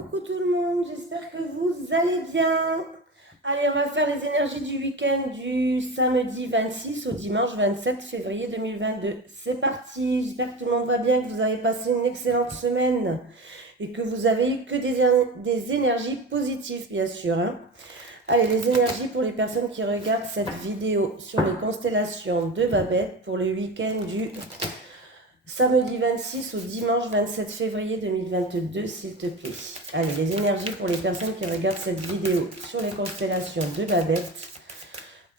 Coucou tout le monde, j'espère que vous allez bien. Allez, on va faire les énergies du week-end du samedi 26 au dimanche 27 février 2022. C'est parti, j'espère que tout le monde va bien, que vous avez passé une excellente semaine et que vous avez eu que des énergies positives, bien sûr, hein. Allez, les énergies pour les personnes qui regardent cette vidéo sur les constellations de Babette pour le week-end du samedi 26 au dimanche 27 février 2022, s'il te plaît. Allez, les énergies pour les personnes qui regardent cette vidéo sur les constellations de Babette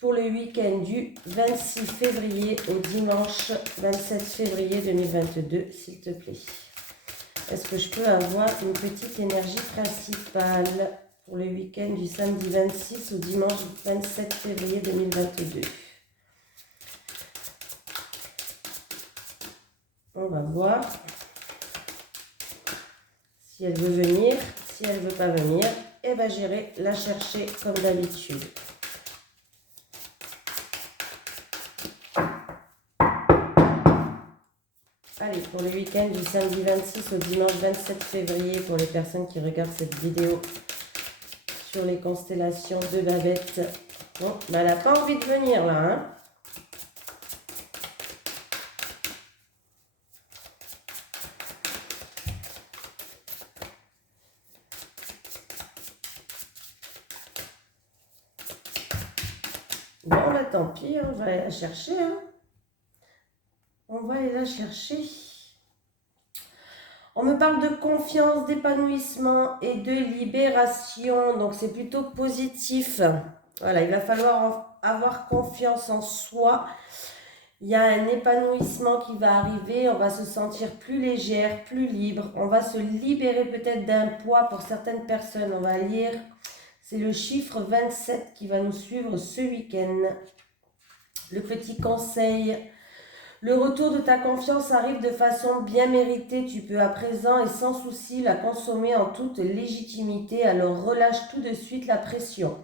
pour le week-end du 26 février au dimanche 27 février 2022, s'il te plaît. Est-ce que je peux avoir une petite énergie principale pour le week-end du samedi 26 au dimanche 27 février 2022? On va voir si elle veut venir. Si elle ne veut pas venir, eh ben, j'irai la chercher comme d'habitude. Allez, pour le week-end du samedi 26 au dimanche 27 février, pour les personnes qui regardent cette vidéo sur les constellations de Babette. Bon, ben, elle n'a pas envie de venir là, hein. Bon, bah, tant pis, on va aller la chercher, hein. On va aller la chercher. On me parle de confiance, d'épanouissement et de libération. Donc, c'est plutôt positif. Voilà, il va falloir avoir confiance en soi. Il y a un épanouissement qui va arriver. On va se sentir plus légère, plus libre. On va se libérer peut-être d'un poids pour certaines personnes. On va lire. C'est le chiffre 27 qui va nous suivre ce week-end. Le petit conseil. Le retour de ta confiance arrive de façon bien méritée. Tu peux à présent et sans souci la consommer en toute légitimité. Alors relâche tout de suite la pression.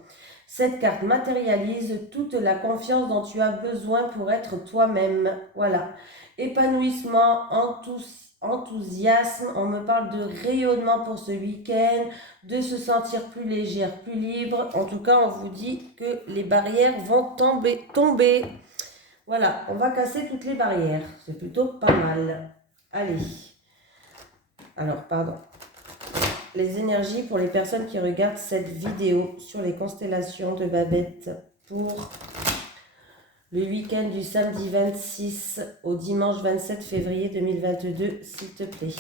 Cette carte matérialise toute la confiance dont tu as besoin pour être toi-même. Voilà. Épanouissement, enthousiasme. On me parle de rayonnement pour ce week-end, de se sentir plus légère, plus libre. En tout cas, on vous dit que les barrières vont tomber. Voilà, on va casser toutes les barrières. C'est plutôt pas mal. Allez. Alors, pardon. Les énergies pour les personnes qui regardent cette vidéo sur les constellations de Babette pour le week-end du samedi 26 au dimanche 27 février 2022, s'il te plaît.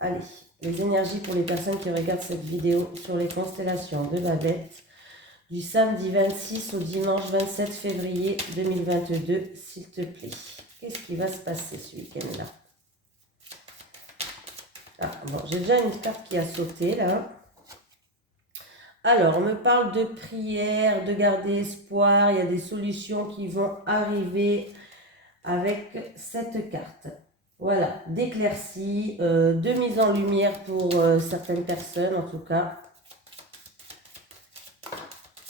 Allez, les énergies pour les personnes qui regardent cette vidéo sur les constellations de Babette du samedi 26 au dimanche 27 février 2022, s'il te plaît. Qu'est-ce qui va se passer ce week-end-là? Ah, bon, j'ai déjà une carte qui a sauté, là. Alors, on me parle de prière, de garder espoir. Il y a des solutions qui vont arriver avec cette carte. Voilà, d'éclaircie, de mise en lumière pour certaines personnes, en tout cas.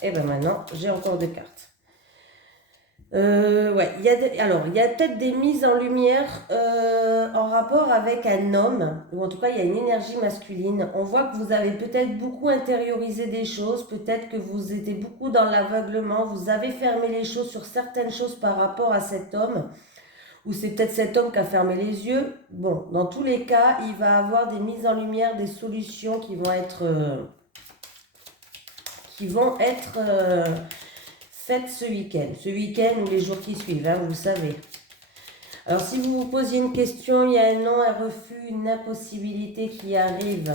Et bien maintenant, j'ai encore deux cartes. Ouais, il y a peut-être des mises en lumière en rapport avec un homme, ou en tout cas, il y a une énergie masculine. On voit que vous avez peut-être beaucoup intériorisé des choses, peut-être que vous étiez beaucoup dans l'aveuglement, vous avez fermé les choses sur certaines choses par rapport à cet homme, ou c'est peut-être cet homme qui a fermé les yeux. Bon, dans tous les cas, il va avoir des mises en lumière, des solutions qui vont être faites ce week-end ou les jours qui suivent, hein, vous le savez. Alors, si vous vous posiez une question, il y a un non, un refus, une impossibilité qui arrive.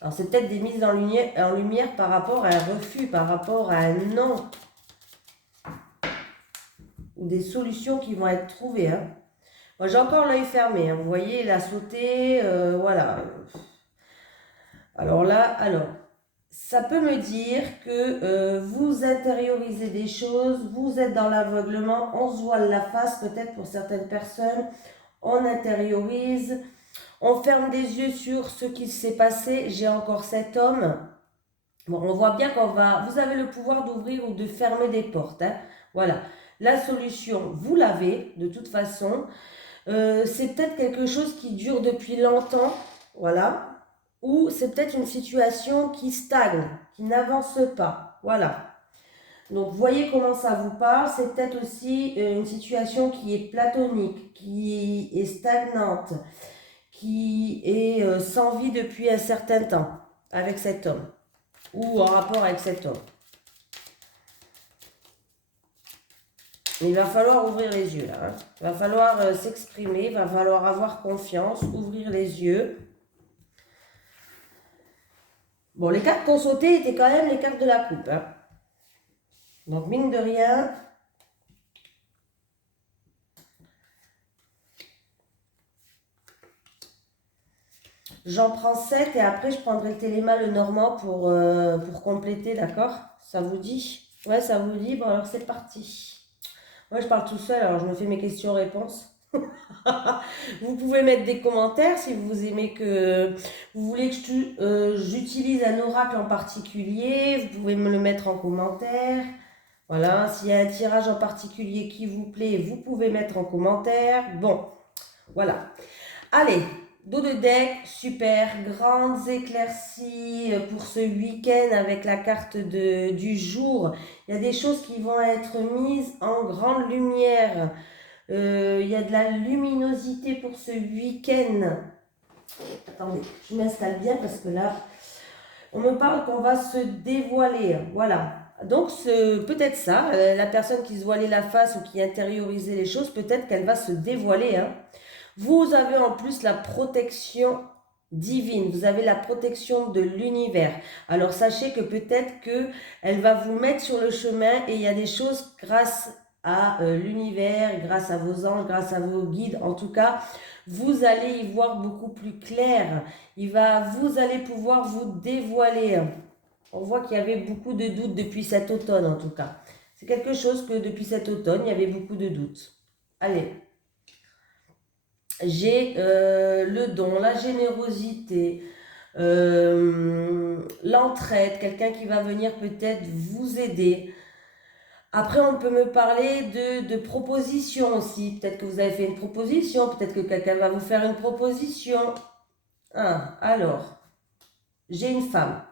Alors, c'est peut-être des mises en lumière par rapport à un refus, par rapport à un non. Ou des solutions qui vont être trouvées. Hein. Moi, j'ai encore l'œil fermé. Hein, vous voyez, il a sauté. Voilà. Alors là, ça peut me dire que vous intériorisez des choses, vous êtes dans l'aveuglement, on se voile la face peut-être pour certaines personnes, on intériorise, on ferme des yeux sur ce qui s'est passé. J'ai encore cet homme. Bon, on voit bien vous avez le pouvoir d'ouvrir ou de fermer des portes. Hein. Voilà, la solution, vous l'avez de toute façon. C'est peut-être quelque chose qui dure depuis longtemps. voilà. Ou c'est peut-être une situation qui stagne, qui n'avance pas, voilà. Donc, voyez comment ça vous parle. C'est peut-être aussi une situation qui est platonique, qui est stagnante, qui est sans vie depuis un certain temps avec cet homme ou en rapport avec cet homme. Il va falloir ouvrir les yeux là. Hein. Il va falloir s'exprimer, il va falloir avoir confiance, ouvrir les yeux. Bon, les cartes qu'on sauté étaient quand même les cartes de la coupe. Hein. Donc, mine de rien, j'en prends 7 et après je prendrai le téléma, le normand pour compléter, d'accord? Ça vous dit? Ouais, ça vous dit? Bon, alors c'est parti. Moi, je parle tout seul, alors je me fais mes questions-réponses. Vous pouvez mettre des commentaires si vous aimez que vous voulez que j'utilise un oracle en particulier. Vous pouvez me le mettre en commentaire. Voilà, s'il y a un tirage en particulier qui vous plaît, vous pouvez mettre en commentaire. Bon, voilà. Allez, dos de deck, super, grandes éclaircies pour ce week-end avec la carte du jour. Il y a des choses qui vont être mises en grande lumière. Il y a de la luminosité pour ce week-end. Attendez, je m'installe bien parce que là, on me parle qu'on va se dévoiler. Voilà. Donc, peut-être ça, la personne qui se voilait la face ou qui intériorisait les choses, peut-être qu'elle va se dévoiler. Hein. Vous avez en plus la protection divine, vous avez la protection de l'univers. Alors, sachez que peut-être qu'elle va vous mettre sur le chemin et il y a des choses grâce à l'univers, grâce à vos anges, grâce à vos guides. En tout cas, vous allez y voir beaucoup plus clair. Vous allez pouvoir vous dévoiler. On voit qu'il y avait beaucoup de doutes depuis cet automne en tout cas. C'est quelque chose que depuis cet automne, il y avait beaucoup de doutes. Allez. J'ai le don, la générosité, l'entraide, quelqu'un qui va venir peut-être vous aider. Après, on peut me parler de propositions aussi. Peut-être que vous avez fait une proposition, peut-être que quelqu'un va vous faire une proposition. Ah, alors, j'ai une femme.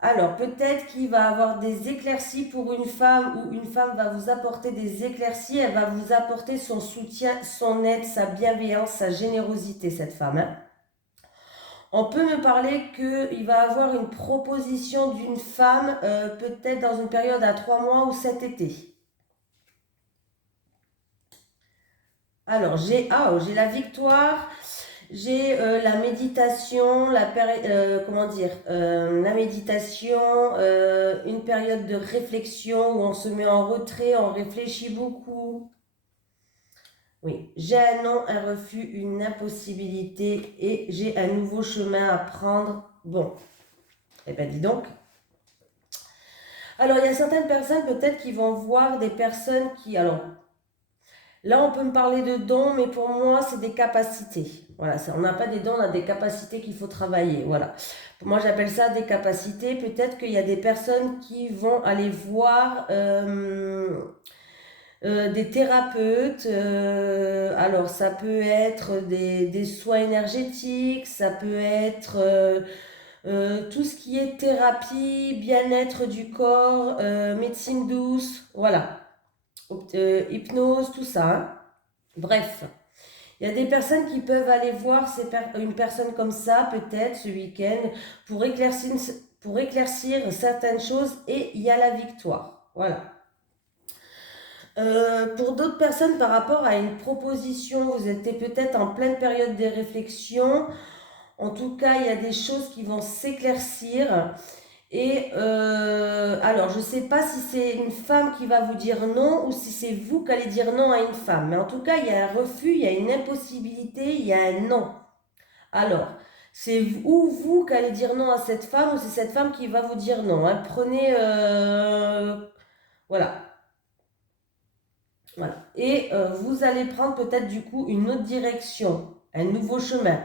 Alors, peut-être qu'il va avoir des éclaircies pour une femme ou une femme va vous apporter des éclaircies. Elle va vous apporter son soutien, son aide, sa bienveillance, sa générosité, cette femme. Hein. On peut me parler qu'il va avoir une proposition d'une femme, peut-être dans une période à 3 mois ou cet été. Alors, j'ai la victoire. J'ai la méditation, la méditation, une période de réflexion où on se met en retrait, on réfléchit beaucoup. Oui, j'ai un non, un refus, une impossibilité et j'ai un nouveau chemin à prendre. Bon, eh bien dis donc. Alors, il y a certaines personnes peut-être qui vont voir des personnes qui... Alors, là, on peut me parler de dons, mais pour moi, c'est des capacités. Voilà, on n'a pas des dons, on a des capacités qu'il faut travailler. Voilà. Pour moi, j'appelle ça des capacités. Peut-être qu'il y a des personnes qui vont aller voir des thérapeutes. Alors, ça peut être des soins énergétiques, ça peut être tout ce qui est thérapie, bien-être du corps, médecine douce. Voilà. Hypnose, tout ça. Hein. Bref, il y a des personnes qui peuvent aller voir une personne comme ça, peut-être ce week-end, pour éclaircir certaines choses et il y a la victoire. Voilà. Pour d'autres personnes, par rapport à une proposition, vous étiez peut-être en pleine période de réflexion. En tout cas, il y a des choses qui vont s'éclaircir. Et alors, je ne sais pas si c'est une femme qui va vous dire non ou si c'est vous qui allez dire non à une femme. Mais en tout cas, il y a un refus, il y a une impossibilité, il y a un non. Alors, c'est vous qui allez dire non à cette femme ou c'est cette femme qui va vous dire non. Hein. Prenez... voilà. Voilà. Et vous allez prendre peut-être du coup une autre direction, un nouveau chemin.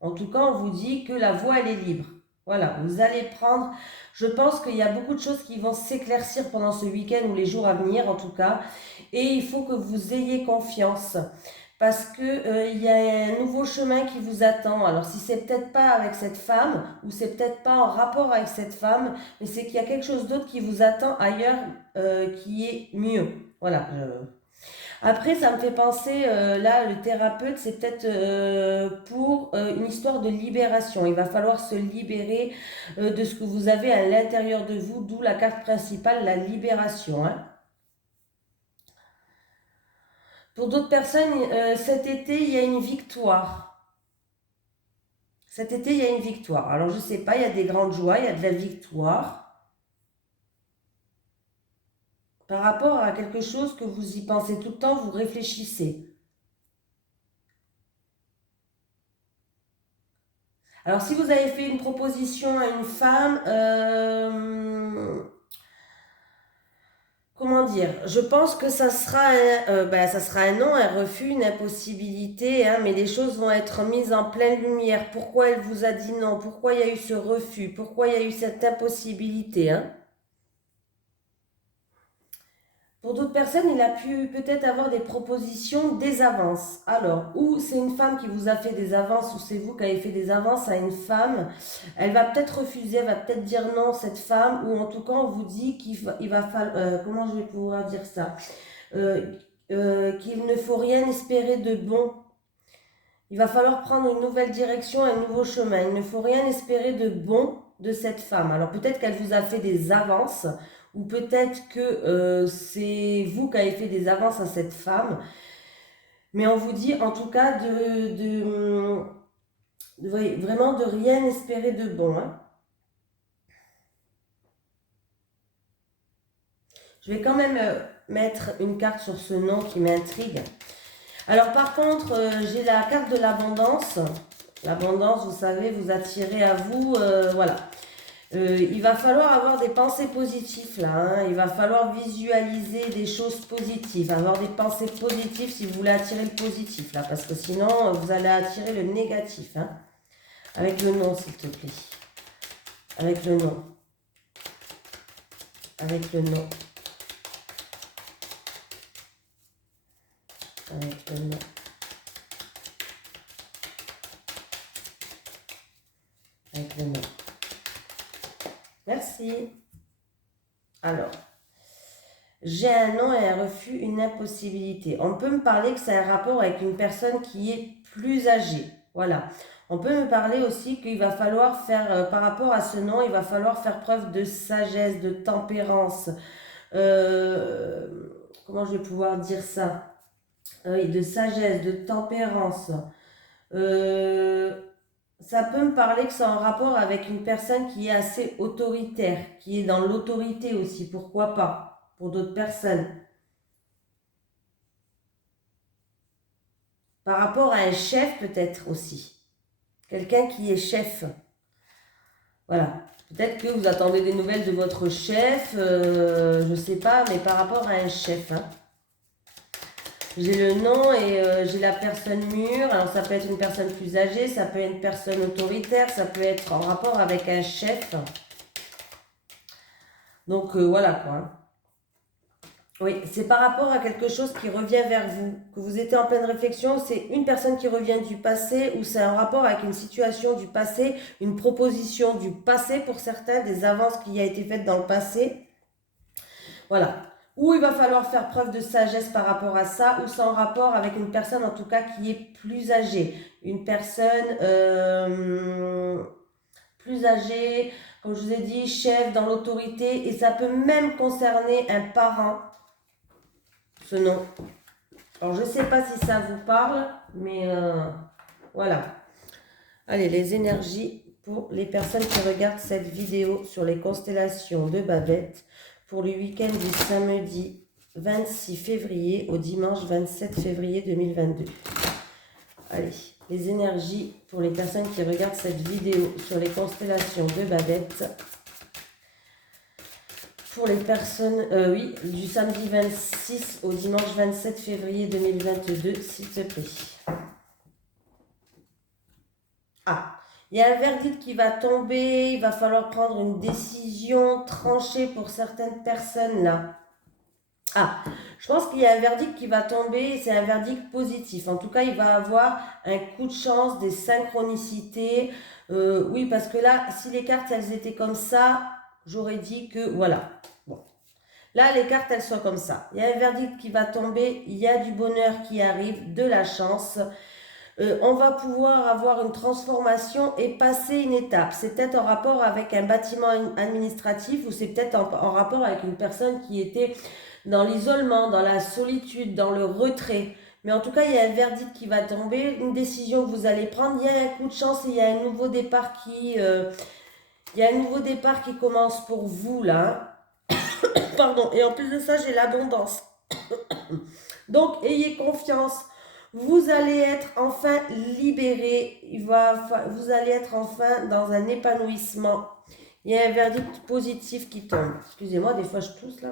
En tout cas, on vous dit que la voie, elle est libre. Voilà, vous allez prendre... Je pense qu'il y a beaucoup de choses qui vont s'éclaircir pendant ce week-end ou les jours à venir, en tout cas. Et il faut que vous ayez confiance. parce que il y a un nouveau chemin qui vous attend. Alors si c'est peut-être pas avec cette femme, ou c'est peut-être pas en rapport avec cette femme, mais c'est qu'il y a quelque chose d'autre qui vous attend ailleurs qui est mieux. Voilà. Après, ça me fait penser, là, le thérapeute, c'est peut-être pour une histoire de libération. Il va falloir se libérer de ce que vous avez à l'intérieur de vous, d'où la carte principale, la libération, hein. Pour d'autres personnes, cet été, il y a une victoire. Cet été, il y a une victoire. Alors, je ne sais pas, il y a des grandes joies, il y a de la victoire. Par rapport à quelque chose que vous y pensez tout le temps, vous réfléchissez. Alors, si vous avez fait une proposition à une femme, comment dire, je pense que ça sera un non, un refus, une impossibilité, hein, mais les choses vont être mises en pleine lumière. Pourquoi elle vous a dit non? Pourquoi il y a eu ce refus? Pourquoi il y a eu cette impossibilité, hein? Pour d'autres personnes, il a pu peut-être avoir des propositions, des avances. Alors, ou c'est une femme qui vous a fait des avances, ou c'est vous qui avez fait des avances à une femme. Elle va peut-être refuser, elle va peut-être dire non, cette femme, ou en tout cas, on vous dit il va falloir... comment je vais pouvoir dire ça? Qu'il ne faut rien espérer de bon. Il va falloir prendre une nouvelle direction, un nouveau chemin. Il ne faut rien espérer de bon de cette femme. Alors peut-être qu'elle vous a fait des avances, ou peut-être que c'est vous qui avez fait des avances à cette femme. Mais on vous dit en tout cas vraiment de rien espérer de bon, hein. Je vais quand même mettre une carte sur ce nom qui m'intrigue. Alors par contre, j'ai la carte de l'abondance. L'abondance, vous savez, vous attirez à vous, voilà. Il va falloir avoir des pensées positives là, hein. Il va falloir visualiser des choses positives, avoir des pensées positives si vous voulez attirer le positif là, parce que sinon vous allez attirer le négatif, hein. Avec le nom, s'il te plaît. Avec le nom. Avec le nom. Avec le nom. Avec le nom. Merci. Alors, j'ai un non et un refus, une impossibilité. On peut me parler que c'est un rapport avec une personne qui est plus âgée. Voilà. On peut me parler aussi qu'il va falloir faire, par rapport à ce non, il va falloir faire preuve de sagesse, de tempérance. Euh, comment je vais pouvoir dire ça? Oui, de sagesse, de tempérance. Euh, Ça peut me parler que c'est en rapport avec une personne qui est assez autoritaire, qui est dans l'autorité aussi, pourquoi pas, pour d'autres personnes. Par rapport à un chef peut-être aussi, quelqu'un qui est chef. Voilà, peut-être que vous attendez des nouvelles de votre chef, je ne sais pas, mais par rapport à un chef, hein. J'ai le nom et j'ai la personne mûre. Alors ça peut être une personne plus âgée, ça peut être une personne autoritaire, ça peut être en rapport avec un chef. Donc voilà quoi. Oui, c'est par rapport à quelque chose qui revient vers vous, que vous étiez en pleine réflexion, c'est une personne qui revient du passé ou c'est un rapport avec une situation du passé, une proposition du passé pour certains, des avances qui a été faites dans le passé. Voilà. Ou il va falloir faire preuve de sagesse par rapport à ça, ou c'est en rapport avec une personne en tout cas qui est plus âgée. Une personne plus âgée, comme je vous ai dit, chef dans l'autorité, et ça peut même concerner un parent, ce nom. Alors je ne sais pas si ça vous parle, mais voilà. Allez, les énergies pour les personnes qui regardent cette vidéo sur les constellations de Babette pour le week-end du samedi 26 février au dimanche 27 février 2022. Allez, les énergies pour les personnes qui regardent cette vidéo sur les constellations de Babette. Pour les personnes, oui, du samedi 26 au dimanche 27 février 2022, s'il te plaît. Ah, il y a un verdict qui va tomber, il va falloir prendre une décision tranchée pour certaines personnes là. Ah, je pense qu'il y a un verdict qui va tomber, c'est un verdict positif. En tout cas, il va avoir un coup de chance, des synchronicités. Oui, parce que là, si les cartes, elles étaient comme ça, j'aurais dit que, voilà. Bon. Là, les cartes, elles sont comme ça. Il y a un verdict qui va tomber, il y a du bonheur qui arrive, de la chance. On va pouvoir avoir une transformation et passer une étape. C'est peut-être en rapport avec un bâtiment administratif ou c'est peut-être en rapport avec une personne qui était dans l'isolement, dans la solitude, dans le retrait. Mais en tout cas, il y a un verdict qui va tomber, une décision que vous allez prendre. Il y a un coup de chance et il y a un nouveau départ il y a un nouveau départ qui commence pour vous là. Pardon. Et en plus de ça, j'ai l'abondance. Donc, ayez confiance. Vous allez être enfin libéré. Vous allez être enfin dans un épanouissement. Il y a un verdict positif qui tombe. Excusez-moi, des fois je tousse là.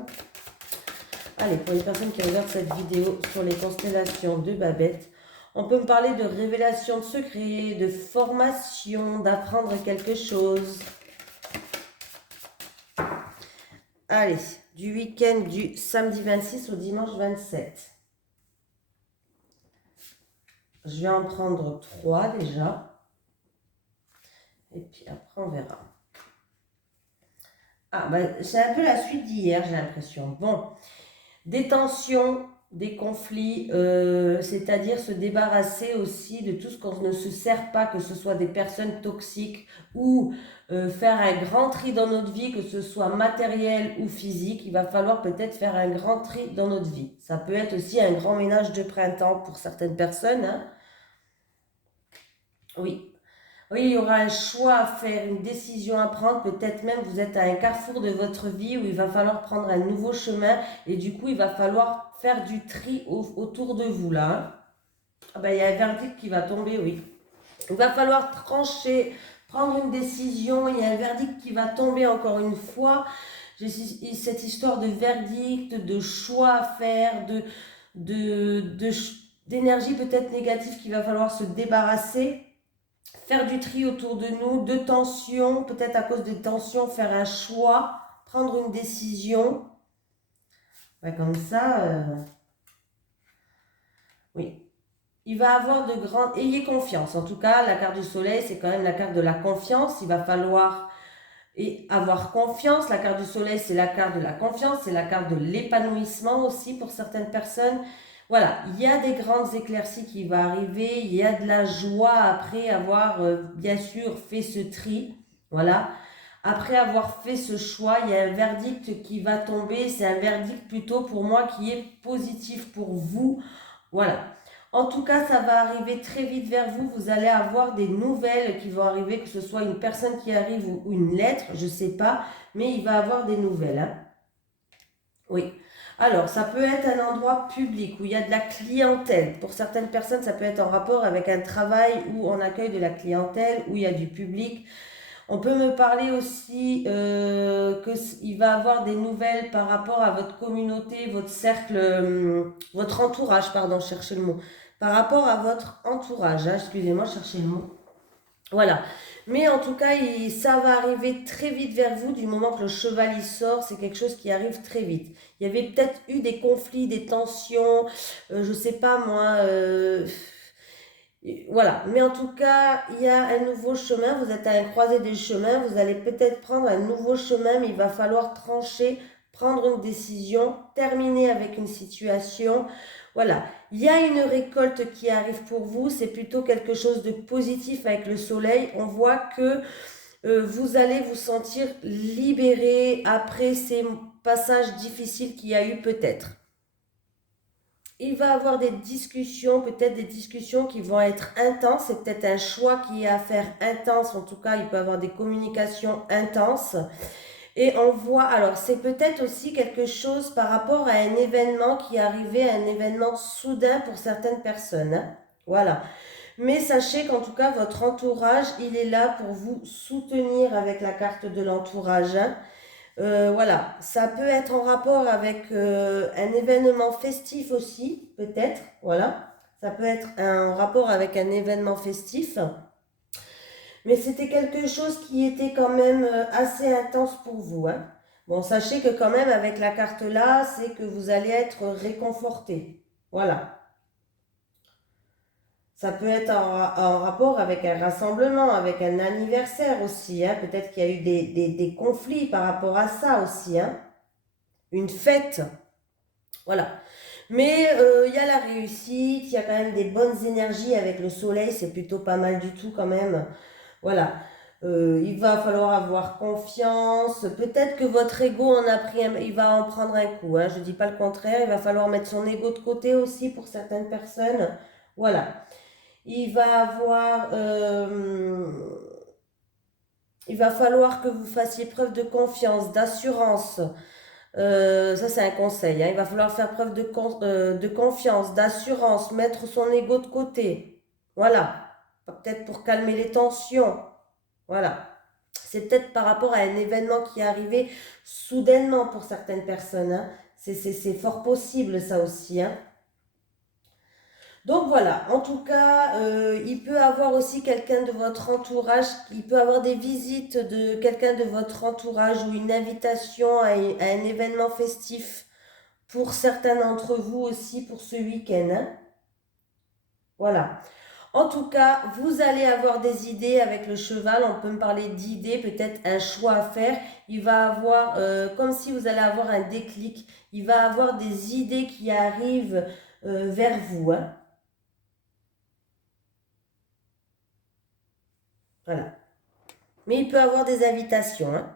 Allez, pour les personnes qui regardent cette vidéo sur les constellations de Babette, on peut me parler de révélation de secrets, de formation, d'apprendre quelque chose. Allez, du week-end du samedi 26 au dimanche 27. Je vais en prendre 3 déjà. Et puis après, on verra. Ah, ben, c'est un peu la suite d'hier, j'ai l'impression. Bon, des tensions, des conflits, c'est-à-dire se débarrasser aussi de tout ce qu'on ne se sert pas, que ce soit des personnes toxiques ou faire un grand tri dans notre vie, que ce soit matériel ou physique. Il va falloir peut-être faire un grand tri dans notre vie. Ça peut être aussi un grand ménage de printemps pour certaines personnes, hein. Oui. Oui, il y aura un choix à faire, une décision à prendre. Peut-être même vous êtes à un carrefour de votre vie où il va falloir prendre un nouveau chemin et du coup, il va falloir faire du tri autour de vous là, hein. Ah ben, il y a un verdict qui va tomber, oui. Il va falloir trancher, prendre une décision. Il y a un verdict qui va tomber encore une fois. J'ai cette histoire de verdict, de choix à faire, d'énergie peut-être négative qu'il va falloir se débarrasser. Faire du tri autour de nous, de tensions, peut-être à cause des tensions, faire un choix, prendre une décision. Ouais, comme ça, oui. Il va avoir de grandes... Ayez confiance. En tout cas, la carte du soleil, c'est quand même la carte de la confiance. Il va falloir avoir confiance. La carte du soleil, c'est la carte de la confiance. C'est la carte de l'épanouissement aussi pour certaines personnes. Voilà, il y a des grandes éclaircies qui vont arriver. Il y a de la joie après avoir, bien sûr, fait ce tri. Voilà. Après avoir fait ce choix, il y a un verdict qui va tomber. C'est un verdict plutôt pour moi qui est positif pour vous. Voilà. En tout cas, ça va arriver très vite vers vous. Vous allez avoir des nouvelles qui vont arriver, que ce soit une personne qui arrive ou une lettre, je ne sais pas, mais il va avoir des nouvelles, hein. Oui. Alors, ça peut être un endroit public où il y a de la clientèle. Pour certaines personnes, ça peut être en rapport avec un travail où on accueille de la clientèle, où il y a du public. On peut me parler aussi qu'il va avoir des nouvelles par rapport à votre communauté, votre cercle, votre entourage, pardon, cherchez le mot. Par rapport à votre entourage, hein, excusez-moi, cherchez le mot. Voilà. Mais en tout cas, ça va arriver très vite vers vous du moment que le cheval y sort. C'est quelque chose qui arrive très vite. Il y avait peut-être eu des conflits, des tensions, je sais pas moi. Voilà, mais en tout cas, il y a un nouveau chemin, vous êtes à un croisé des chemins, vous allez peut-être prendre un nouveau chemin, mais il va falloir trancher, prendre une décision, terminer avec une situation. Voilà, il y a une récolte qui arrive pour vous, c'est plutôt quelque chose de positif avec le soleil. On voit que vous allez vous sentir libéré après ces passages difficiles qu'il y a eu peut-être. Il va avoir des discussions, peut-être des discussions qui vont être intenses. C'est peut-être un choix qui est à faire intense. En tout cas, il peut avoir des communications intenses. Et on voit, alors c'est peut-être aussi quelque chose par rapport à un événement qui est arrivé, un événement soudain pour certaines personnes, hein. Voilà. Mais sachez qu'en tout cas, votre entourage, il est là pour vous soutenir avec la carte de l'entourage, hein. Voilà, ça peut être en rapport avec un événement festif aussi, peut-être. Voilà, ça peut être en rapport avec un événement festif. Mais c'était quelque chose qui était quand même assez intense pour vous, hein. Bon, sachez que quand même, avec la carte là, c'est que vous allez être réconforté. Voilà. Ça peut être en rapport avec un rassemblement, avec un anniversaire aussi, hein. Peut-être qu'il y a eu des conflits par rapport à ça aussi, hein. Une fête. Voilà. Mais il y a la réussite, il y a quand même des bonnes énergies avec le soleil, c'est plutôt pas mal du tout quand même. Voilà. Il va falloir avoir confiance. Peut-être que votre ego en a pris il va en prendre un coup, hein. Je ne dis pas le contraire. Il va falloir mettre son ego de côté aussi pour certaines personnes. Voilà. Il va avoir... il va falloir que vous fassiez preuve de confiance, d'assurance. Ça, c'est un conseil, hein. Il va falloir faire preuve de confiance, d'assurance, mettre son ego de côté. Voilà. Peut-être pour calmer les tensions. Voilà. C'est peut-être par rapport à un événement qui est arrivé soudainement pour certaines personnes, hein. C'est fort possible, ça aussi, hein. Donc voilà, en tout cas, il peut avoir aussi quelqu'un de votre entourage, il peut avoir des visites de quelqu'un de votre entourage ou une invitation à un événement festif pour certains d'entre vous aussi pour ce week-end, hein. Voilà. En tout cas, vous allez avoir des idées avec le cheval. On peut me parler d'idées, peut-être un choix à faire. Il va avoir, comme si vous allez avoir un déclic, il va avoir des idées qui arrivent vers vous, hein. Voilà. Mais il peut avoir des invitations, hein.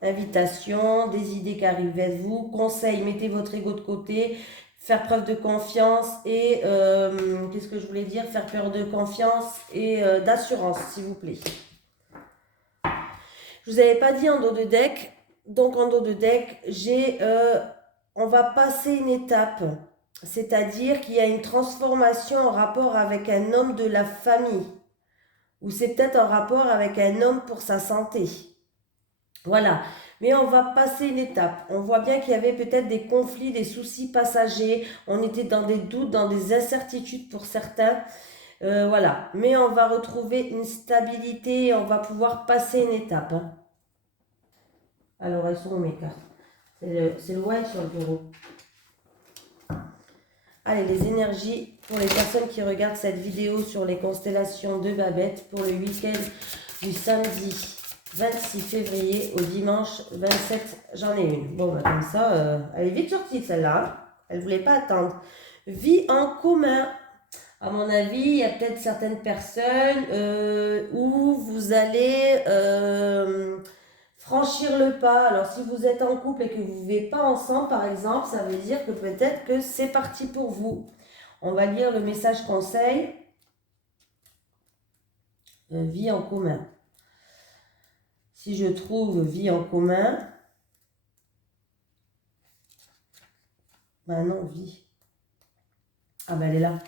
Invitations, des idées qui arrivent vers vous, conseils, mettez votre ego de côté, faire preuve de confiance et, qu'est-ce que je voulais dire, faire preuve de confiance et d'assurance, s'il vous plaît. Je vous avais pas dit en dos de deck, donc en dos de deck, on va passer une étape, c'est-à-dire qu'il y a une transformation en rapport avec un homme de la famille, ou c'est peut-être en rapport avec un homme pour sa santé. Voilà, mais on va passer une étape. On voit bien qu'il y avait peut-être des conflits, des soucis passagers. On était dans des doutes, dans des incertitudes pour certains. Voilà, mais on va retrouver une stabilité et on va pouvoir passer une étape, hein. Alors, elles sont où mes cartes? C'est le white sur le bureau. Allez, les énergies pour les personnes qui regardent cette vidéo sur les constellations de Babette pour le week-end du samedi 26 février au dimanche 27, j'en ai une. Bon, bah, comme ça, elle est vite sortie celle-là, hein. Elle ne voulait pas attendre. Vie en commun. À mon avis, il y a peut-être certaines personnes où vous allez franchir le pas. Alors, si vous êtes en couple et que vous ne vivez pas ensemble, par exemple, ça veut dire que peut-être que c'est parti pour vous. On va lire le message conseil. Vie en commun. Si je trouve vie en commun, ben non, vie. Ah ben elle est là.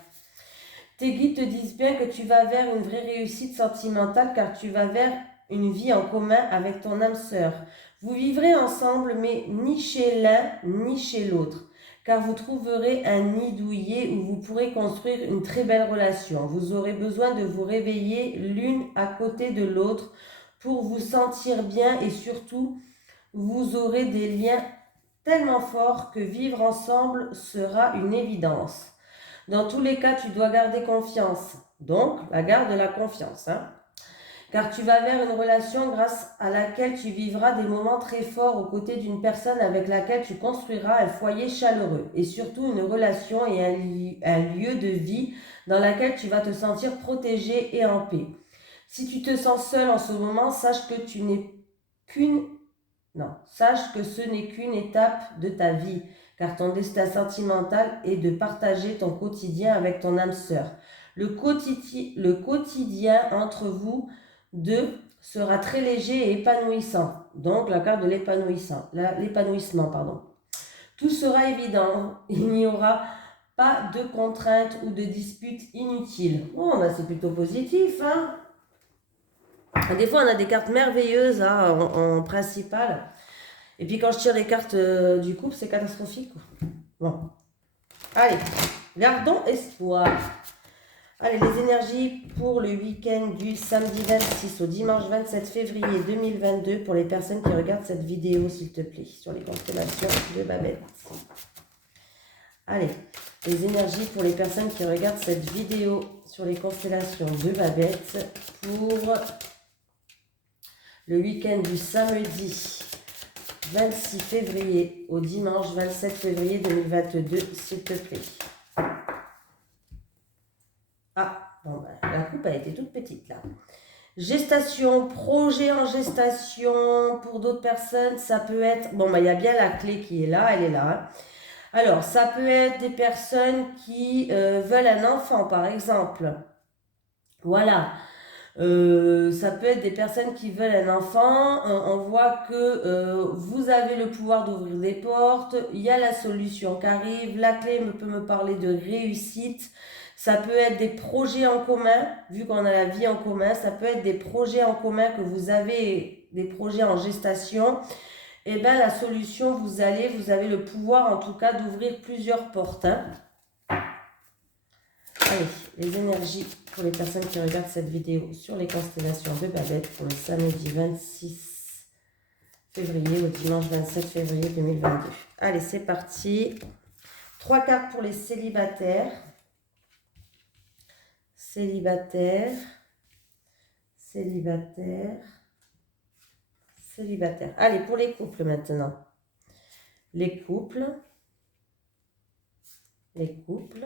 Tes guides te disent bien que tu vas vers une vraie réussite sentimentale car tu vas vers une vie en commun avec ton âme sœur. Vous vivrez ensemble mais ni chez l'un ni chez l'autre car vous trouverez un nid douillet où vous pourrez construire une très belle relation. Vous aurez besoin de vous réveiller l'une à côté de l'autre pour vous sentir bien et surtout vous aurez des liens tellement forts que vivre ensemble sera une évidence. Dans tous les cas, tu dois garder confiance. Donc, la garde de la confiance, hein. Car tu vas vers une relation grâce à laquelle tu vivras des moments très forts aux côtés d'une personne avec laquelle tu construiras un foyer chaleureux et surtout une relation et un lieu de vie dans laquelle tu vas te sentir protégé et en paix. Si tu te sens seul en ce moment, sache que ce n'est qu'une étape de ta vie car ton destin sentimental est de partager ton quotidien avec ton âme sœur. Le quotidien entre vous deux sera très léger et épanouissant. Donc la carte de l'épanouissement, pardon. Tout sera évident. Il n'y aura pas de contraintes ou de disputes inutiles. Bon, ben c'est plutôt positif, hein. Des fois, on a des cartes merveilleuses hein, en principal. Et puis quand je tire les cartes du couple, c'est catastrophique, quoi. Bon. Allez, gardons espoir. Allez, les énergies pour le week-end du samedi 26 au dimanche 27 février 2022 pour les personnes qui regardent cette vidéo, s'il te plaît, sur les constellations de Babette. Allez, les énergies pour les personnes qui regardent cette vidéo sur les constellations de Babette pour le week-end du samedi 26 février au dimanche 27 février 2022, s'il te plaît. Ah, bon, ben, la coupe a été toute petite là. Gestation, projet en gestation, pour d'autres personnes, ça peut être... Bon, ben, il y a bien la clé qui est là, elle est là. Hein. Alors, ça peut être des personnes qui veulent un enfant, par exemple. Voilà. Ça peut être des personnes qui veulent un enfant. On voit que vous avez le pouvoir d'ouvrir des portes. Il y a la solution qui arrive. La clé peut me parler de réussite. Ça peut être des projets en commun, vu qu'on a la vie en commun. Ça peut être des projets en commun que vous avez, des projets en gestation. Et bien la solution, vous avez le pouvoir en tout cas d'ouvrir plusieurs portes. Hein. Allez, les énergies pour les personnes qui regardent cette vidéo sur les constellations de Babette pour le samedi 26 février au dimanche 27 février 2022. Allez, c'est parti. 3 cartes pour les célibataires. Célibataire, célibataire, célibataire. Allez, pour les couples maintenant. Les couples, les couples.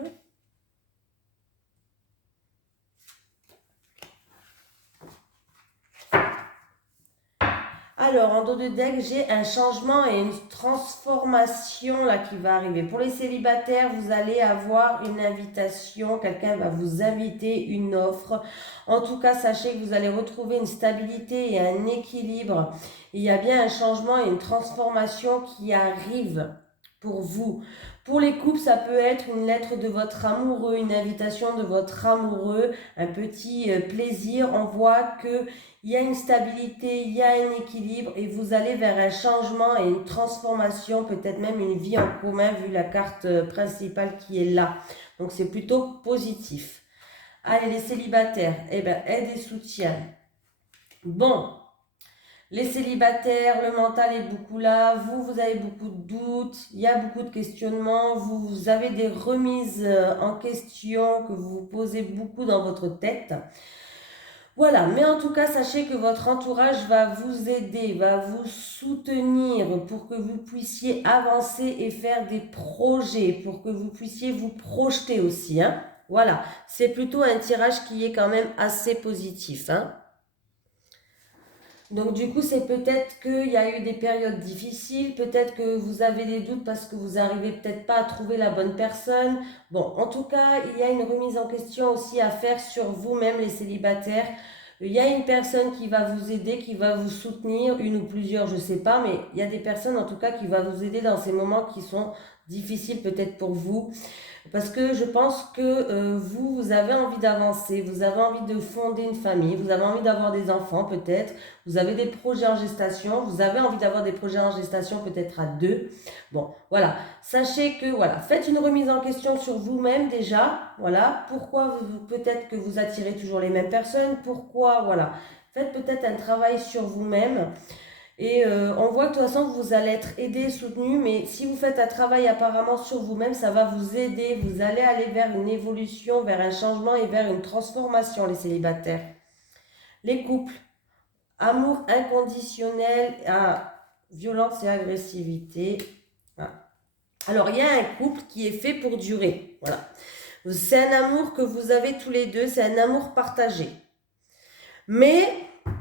Alors, en dos de deck, j'ai un changement et une transformation là qui va arriver. Pour les célibataires, vous allez avoir une invitation. Quelqu'un va vous inviter, une offre. En tout cas, sachez que vous allez retrouver une stabilité et un équilibre. Il y a bien un changement et une transformation qui arrive pour vous. Pour les couples, ça peut être une lettre de votre amoureux, une invitation de votre amoureux, un petit plaisir. On voit que il y a une stabilité, il y a un équilibre et vous allez vers un changement et une transformation, peut-être même une vie en commun vu la carte principale qui est là. Donc c'est plutôt positif. Allez, les célibataires, eh bien, aide et soutien. Bon, les célibataires, le mental est beaucoup là, vous avez beaucoup de doutes, il y a beaucoup de questionnements, vous avez des remises en question que vous vous posez beaucoup dans votre tête. Voilà, mais en tout cas, sachez que votre entourage va vous aider, va vous soutenir pour que vous puissiez avancer et faire des projets, pour que vous puissiez vous projeter aussi. Hein. Voilà, c'est plutôt un tirage qui est quand même assez positif. Hein. Donc du coup, c'est peut-être qu'il y a eu des périodes difficiles, peut-être que vous avez des doutes parce que vous n'arrivez peut-être pas à trouver la bonne personne. Bon, en tout cas, il y a une remise en question aussi à faire sur vous-même, les célibataires. Il y a une personne qui va vous aider, qui va vous soutenir, une ou plusieurs, je ne sais pas, mais il y a des personnes en tout cas qui vont vous aider dans ces moments qui sont difficiles peut-être pour vous. Parce que je pense que vous avez envie d'avancer, vous avez envie de fonder une famille, vous avez envie d'avoir des enfants peut-être, vous avez des projets en gestation, vous avez envie d'avoir des projets en gestation peut-être à 2. Bon, voilà, sachez que, voilà, faites une remise en question sur vous-même déjà, voilà, pourquoi peut-être que vous attirez toujours les mêmes personnes, pourquoi, voilà, faites peut-être un travail sur vous-même. Et on voit que de toute façon, vous allez être aidé, soutenu, mais si vous faites un travail apparemment sur vous-même, ça va vous aider. Vous allez aller vers une évolution, vers un changement et vers une transformation, les célibataires. Les couples, amour inconditionnel à violence et agressivité. Voilà. Alors, il y a un couple qui est fait pour durer. Voilà. C'est un amour que vous avez tous les deux, c'est un amour partagé. Mais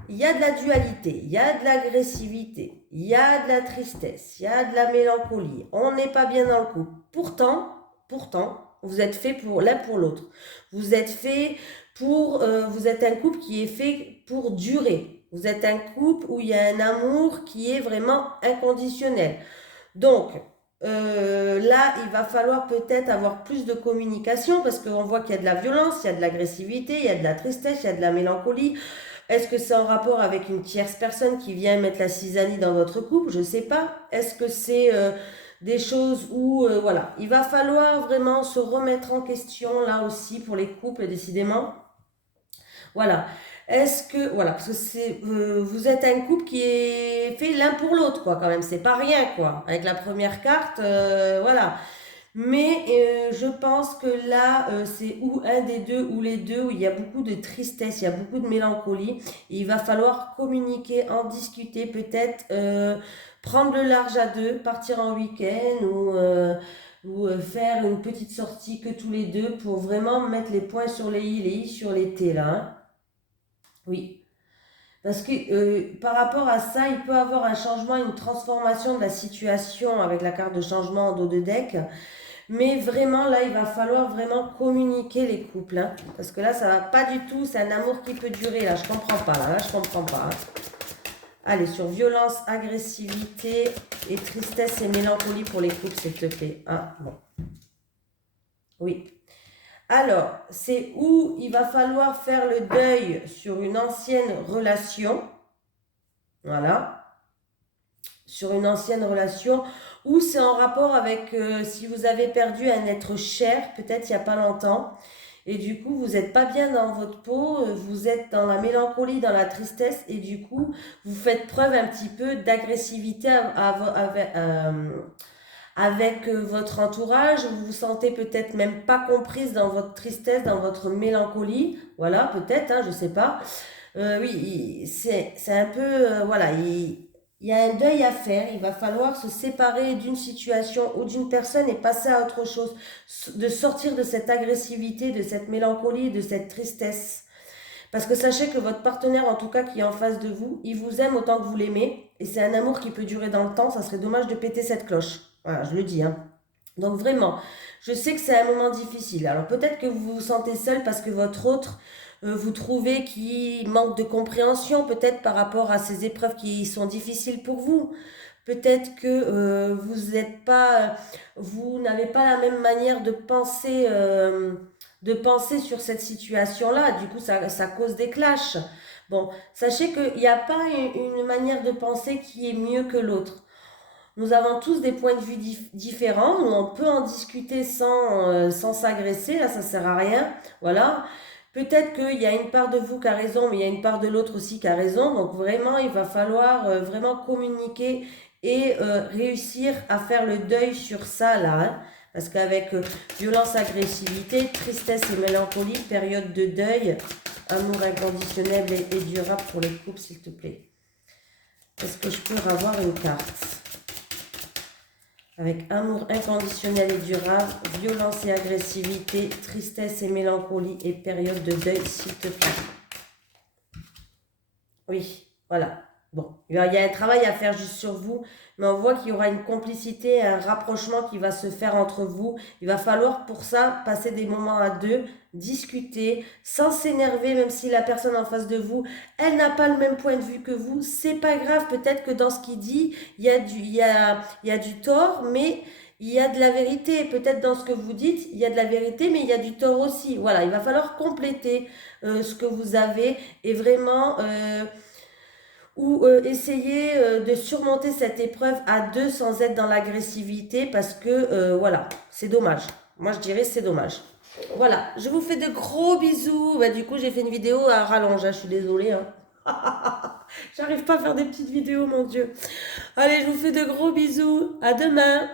il y a de la dualité, il y a de l'agressivité, il y a de la tristesse, il y a de la mélancolie. On n'est pas bien dans le couple. Pourtant, vous êtes fait pour l'un pour l'autre. Vous êtes fait pour, vous êtes un couple qui est fait pour durer. Vous êtes un couple où il y a un amour qui est vraiment inconditionnel. Donc, là, il va falloir peut-être avoir plus de communication parce qu'on voit qu'il y a de la violence, il y a de l'agressivité, il y a de la tristesse, il y a de la mélancolie. Est-ce que c'est en rapport avec une tierce personne qui vient mettre la cisanie dans votre couple? Je ne sais pas. Est-ce que c'est des choses où, voilà, il va falloir vraiment se remettre en question là aussi pour les couples, décidément. Voilà. Est-ce que, voilà, parce que vous êtes un couple qui est fait l'un pour l'autre, quoi, quand même. C'est pas rien, quoi. Avec la première carte, voilà. Mais je pense que là, c'est ou un des deux ou les deux où il y a beaucoup de tristesse, il y a beaucoup de mélancolie. Et il va falloir communiquer, en discuter, peut-être prendre le large à deux, partir en week-end ou faire une petite sortie que tous les deux pour vraiment mettre les points sur les i sur les t là, hein. Oui. Parce que par rapport à ça, il peut avoir un changement, une transformation de la situation avec la carte de changement en dos de deck. Mais vraiment, là, il va falloir vraiment communiquer les couples, hein. Parce que là, ça va pas du tout. C'est un amour qui peut durer. Là, je comprends pas. Là, je comprends pas, hein. Allez, sur violence, agressivité et tristesse et mélancolie pour les couples, s'il te plaît. Ah, bon. Oui. Alors, c'est où il va falloir faire le deuil sur une ancienne relation. Voilà. Sur une ancienne relation, ou c'est en rapport avec si vous avez perdu un être cher, peut-être il n'y a pas longtemps, et du coup vous n'êtes pas bien dans votre peau, vous êtes dans la mélancolie, dans la tristesse, et du coup vous faites preuve un petit peu d'agressivité avec votre entourage, vous vous sentez peut-être même pas comprise dans votre tristesse, dans votre mélancolie, voilà, peut-être, hein, je sais pas. Oui, c'est un peu, voilà, il y a un deuil à faire, il va falloir se séparer d'une situation ou d'une personne et passer à autre chose, de sortir de cette agressivité, de cette mélancolie, de cette tristesse. Parce que sachez que votre partenaire, en tout cas qui est en face de vous, il vous aime autant que vous l'aimez, et c'est un amour qui peut durer dans le temps, ça serait dommage de péter cette cloche. Voilà, je le dis, hein. Donc vraiment, je sais que c'est un moment difficile. Alors peut-être que vous vous sentez seul parce que votre autre, vous trouvez qu'il manque de compréhension, peut-être par rapport à ces épreuves qui sont difficiles pour vous. Peut-être que vous n'avez pas la même manière de penser sur cette situation-là. Du coup, ça cause des clashs. Bon, sachez qu'il n'y a pas une manière de penser qui est mieux que l'autre. Nous avons tous des points de vue différents, on peut en discuter sans s'agresser, là ça sert à rien, voilà. Peut-être qu'il y a une part de vous qui a raison, mais il y a une part de l'autre aussi qui a raison, donc vraiment il va falloir vraiment communiquer et réussir à faire le deuil sur ça là, hein. Parce qu'avec violence, agressivité, tristesse et mélancolie, période de deuil, amour inconditionnel et durable pour les couples s'il te plaît. Est-ce que je peux avoir une carte ? Avec amour inconditionnel et durable, violence et agressivité, tristesse et mélancolie et période de deuil, s'il te plaît. Oui, voilà. Bon, il y a un travail à faire juste sur vous, mais on voit qu'il y aura une complicité, un rapprochement qui va se faire entre vous. Il va falloir pour ça passer des moments à deux, discuter, sans s'énerver, même si la personne en face de vous, elle n'a pas le même point de vue que vous. C'est pas grave, peut-être que dans ce qu'il dit, il y a du tort, mais il y a de la vérité. Peut-être dans ce que vous dites, il y a de la vérité, mais il y a du tort aussi. Voilà, il va falloir compléter ce que vous avez et vraiment ou essayer de surmonter cette épreuve à deux sans être dans l'agressivité parce que voilà, c'est dommage. Moi je dirais c'est dommage. Voilà, je vous fais de gros bisous. Bah, du coup j'ai fait une vidéo à rallonge, hein, je suis désolée, hein. J'arrive pas à faire des petites vidéos, mon Dieu. Allez, je vous fais de gros bisous. À demain.